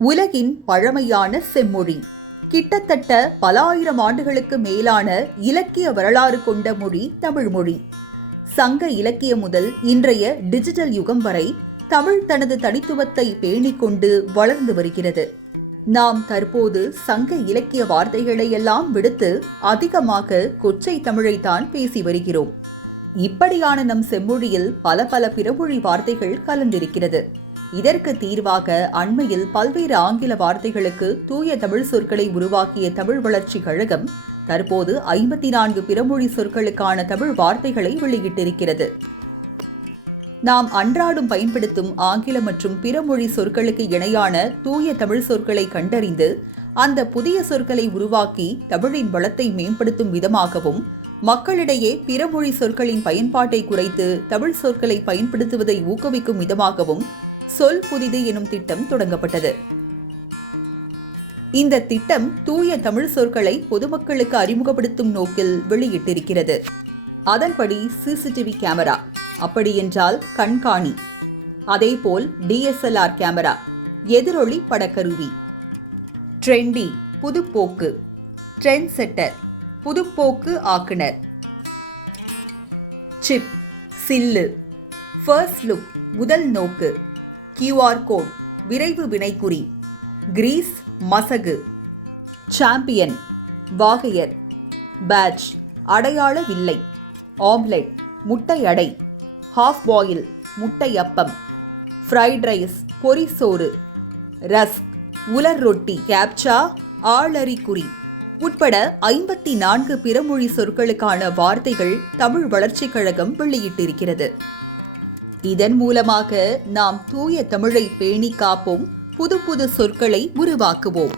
உலகின் பழமையான செம்மொழி. கிட்டத்தட்ட பல ஆயிரம் ஆண்டுகளுக்கு மேலான இலக்கிய வரலாறு கொண்ட மொழி தமிழ் மொழி. சங்க இலக்கியம் முதல் இன்றைய டிஜிட்டல் யுகம் வரை தமிழ் தனது தனித்துவத்தை பேணிக் கொண்டு வளர்ந்து வருகிறது. நாம் தற்போது சங்க இலக்கிய வார்த்தைகளை எல்லாம் விடுத்து அதிகமாக கொச்சை தமிழைத்தான் பேசி வருகிறோம். இப்படியான நம் செம்மொழியில் பல பல பிறமொழி வார்த்தைகள் கலந்திருக்கிறது. இதற்கு தீர்வாக அண்மையில் பல்வேறு ஆங்கில வார்த்தைகளுக்கு தூய தமிழ் சொற்களை உருவாக்கிய தமிழ் வளர்ச்சி கழகம் தற்போது ஐம்பத்தி நான்கு பிறமொழி சொற்களுக்கான தமிழ் வார்த்தைகளை வெளியிட்டிருக்கிறது. நாம் அன்றாடம் பயன்படுத்தும் ஆங்கில மற்றும் பிறமொழி சொற்களுக்கு இணையான தூய தமிழ் சொற்களை கண்டறிந்து அந்த புதிய சொற்களை உருவாக்கி தமிழின் வளத்தை மேம்படுத்தும் விதமாகவும் மக்களிடையே பிறமொழி சொற்களின் பயன்பாட்டை குறைத்து தமிழ் சொற்களை பயன்படுத்துவதை ஊக்குவிக்கும் விதமாகவும் சொல் புதிது எனும் திட்டம் தொடங்கப்பட்டது. இந்த திட்டம் தூய தமிழ் சொற்களை பொதுமக்களுக்கு அறிமுகப்படுத்தும் நோக்கில் வெளியிட்டிருக்கிறது. அதன்படி சிசிடிவி கேமரா அப்படியென்றால் கண்காணி அதேபோல் டிஎஸ்எல்ஆர் கேமரா எதிரொலி படக்கருவி ட்ரெண்டி புதுப்போக்கு ட்ரெண்ட் செட்டர் புதுப்போக்கு ஆக்குனர் சிப் சில்லு ஃபர்ஸ்ட் லுக் முதல் நோக்கு கியூஆர் கோட் விரைவு வினைக்குறி கிரீஸ் மசகு சாம்பியன் வாகையர் பேட்ச் அடையாள வில்லை ஆம்லெட் முட்டை அடை ஹாஃப் பாயில் முட்டை அப்பம் ஃப்ரைட் ரைஸ் பொரிசோறு ரஸ்க் உலர் ரொட்டி கேப்சா ஆளறிக்குறி உட்பட ஐம்பத்தி நான்கு பிறமொழி சொற்களுக்கான வார்த்தைகள் தமிழ் வளர்ச்சிக் கழகம் வெளியிட்டிருக்கிறது. இதன் மூலமாக நாம் தூய தமிழை பேணி காப்போம் புது புது சொற்களை உருவாக்குவோம்.